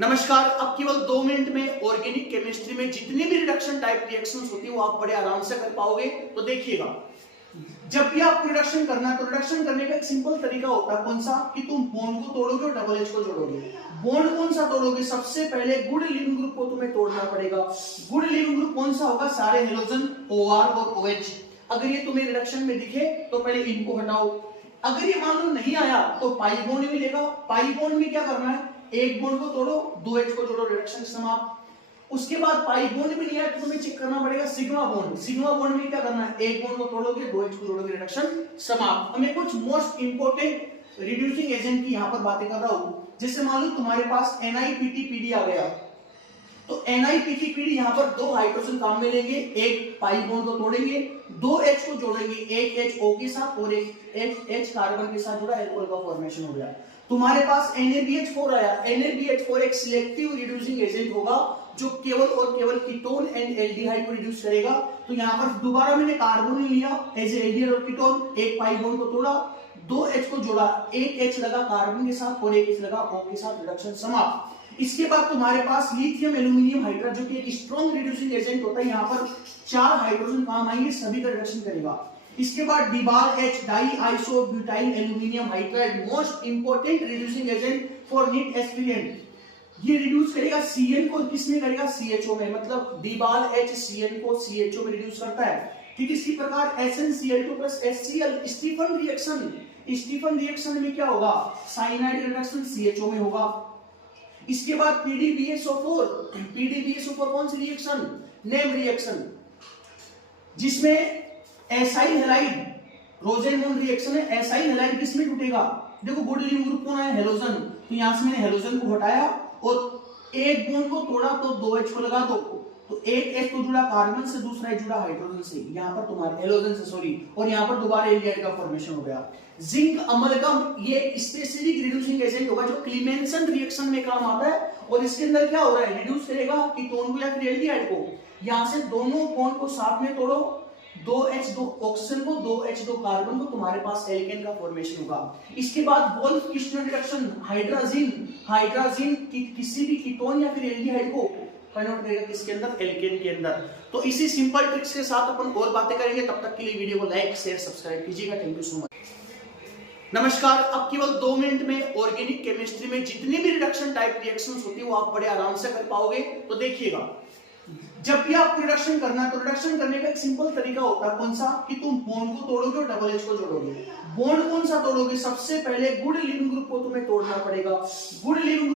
नमस्कार। अब केवल 2 मिनट में ऑर्गेनिक केमिस्ट्री में जितनी भी रिडक्शन टाइप रिएक्शंस होती है वो आप बड़े आराम से कर पाओगे। तो देखिएगा, जब भी आपको रिडक्शन करना है तो रिडक्शन करने का एक सिंपल तरीका होता है। कौन सा? कि तुम बॉन्ड को तोड़ोगे और डबल एच को जोड़ोगे। बॉन्ड कौन सा तोड़ोगे? सबसे पहले गुड लिविंग ग्रुप को तुम्हें तोड़ना पड़ेगा। गुड लिविंग ग्रुप कौन सा होगा? सारे हेलोजन OR और OH। अगर ये तुम्हें रिडक्शन में दिखे तो पहले इनको हटाओ। अगर ये मान लो नहीं आया तो पाई बॉन्ड मिलेगा। पाई बॉन्ड में क्या करना है? एक बॉन्ड को तोड़ो, 2H को जोड़ो, रिडक्शन समाप्त। उसके बाद पाई बॉन्ड भी नहीं आया तो तुम्हें चेक करना पड़ेगा सिग्मा बॉन्ड। सिग्मा बॉन्ड में क्या करना है? एक बॉन्ड को तोड़ोगे, 2H को जोड़ोगे, रिडक्शन समाप्त। हमें कुछ मोस्ट इंपोर्टेंट रिड्यूसिंग एजेंट की यहाँ पर बातें कर रहा हूं। जैसे मान लो तुम्हारे पास NiPT/PD आ गया तो NiPT/PD यहाँ पर 2 हाइड्रोजन काम में लेंगे, एक पाई बॉन्ड को तोड़ेंगे, 2H को जोड़ेंगे, एक H O के साथ और एक H कार्बन के साथ जुड़ा एल्कोहल का फॉर्मेशन हो गया। तुम्हारे पास NaBH4 आया। NaBH4 एक सिलेक्टिव रिड्यूसिंग एजेंट होगा जो केवल और केवल कीटोन एंड एल्डिहाइड को रिड्यूस करेगा। तो यहाँ पर दोबारा मैंने कार्बन ही लिया एज एल्डिहाइड और कीटोन, एक पाई बॉन्ड को तोड़ा, 2H को जोड़ा, एक H लगा कार्बन के साथ और एक H लगा O के साथ, रिडक्शन समाप्त। इसके बाद तुम्हारे पास लिथियम एल्यूमिनियम हाइड्राइड जो कि एक स्ट्रॉन्ग रिड्यूसिंग एजेंट होता है, यहाँ पर 4 हाइड्रोजन काम आएंगे, सभी का रिडक्शन करेगा। इसके बाद DIBAL H di iso butyl aluminium hydride, most important reducing agent for NEET aspirant. ये रिड्यूस करेगा Cn को, किसमें करेगा? CHO में। मतलब डिबाल H Cn को CHO में रिड्यूस करता है। ठीक इसी प्रकार SnCl2 plus HCl Stephen reaction. Stephen reaction में क्या होगा? साइनाइड रिडक्शन CHO में होगा। इसके बाद PDBSO4। PDBSO4 कौन सी रिएक्शन? नेम रिएक्शन, जिसमें एसाइल हैलाइड रोजेनमोन रिएक्शन है। एसाइल हैलाइड किसमें टूटेगा? देखो गुड लिविंग ग्रुप कौन है? हेलोजन। तो यहां से मैंने हेलोजन को हटाया और एक बॉन्ड को तोड़ा तो 2H को लगा दो, तो एक H तो जुड़ा कार्बन से, दूसरा H जुड़ा हाइड्रोजन से, यहां पर तुम्हारे हेलोजन से, सॉरी, और यहां पर दोबारा एल्डिहाइड का फॉर्मेशन हो गया। जिंक अमलगम ये स्पेसिफिक रिड्यूसिंग एजेंट होगा जो क्लीमेंसन रिएक्शन में काम आता है। और इसके अंदर क्या हो रहा है? रिड्यूस करेगा कीटोन को या फिर एल्डिहाइड को। यहां से दोनों बॉन्ड को साथ में तोड़ो, 2H 2 ऑक्सीजन को, 2H 2 कार्बन को, तुम्हारे पास एल्केन का फॉर्मेशन होगा। इसके बाद वोल्फ किस्टोन रिडक्शन, हाइड्राजीन किसी भी कीटोन या फिर एल्डिहाइड को कन्वर्ट करेगा किसके अंदर? एल्केन के अंदर। तो इसी सिंपल ट्रिक्स के साथ अपन और बातें करेंगे। तब तक के लिए वीडियो को लाइक शेयर सब्सक्राइब कीजिएगा। Thank you so much. नमस्कार। अब केवल 2 मिनट में ऑर्गेनिक केमिस्ट्री में जितनी भी रिडक्शन टाइप रिएक्शंस होती है वो आप बड़े आराम से कर पाओगे। तो देखिएगा, जब भी आपको रिडक्शन करना है तो रिडक्शन करने का एक सिंपल तरीका होता है। कौन सा? कि तुम बॉन्ड को तोड़ोगे और डबल एच को जोड़ोगे। बॉन्ड कौन सा तोड़ोगे? सबसे पहले गुड लिविंग ग्रुप को तुम्हें तोड़ना पड़ेगा। Good living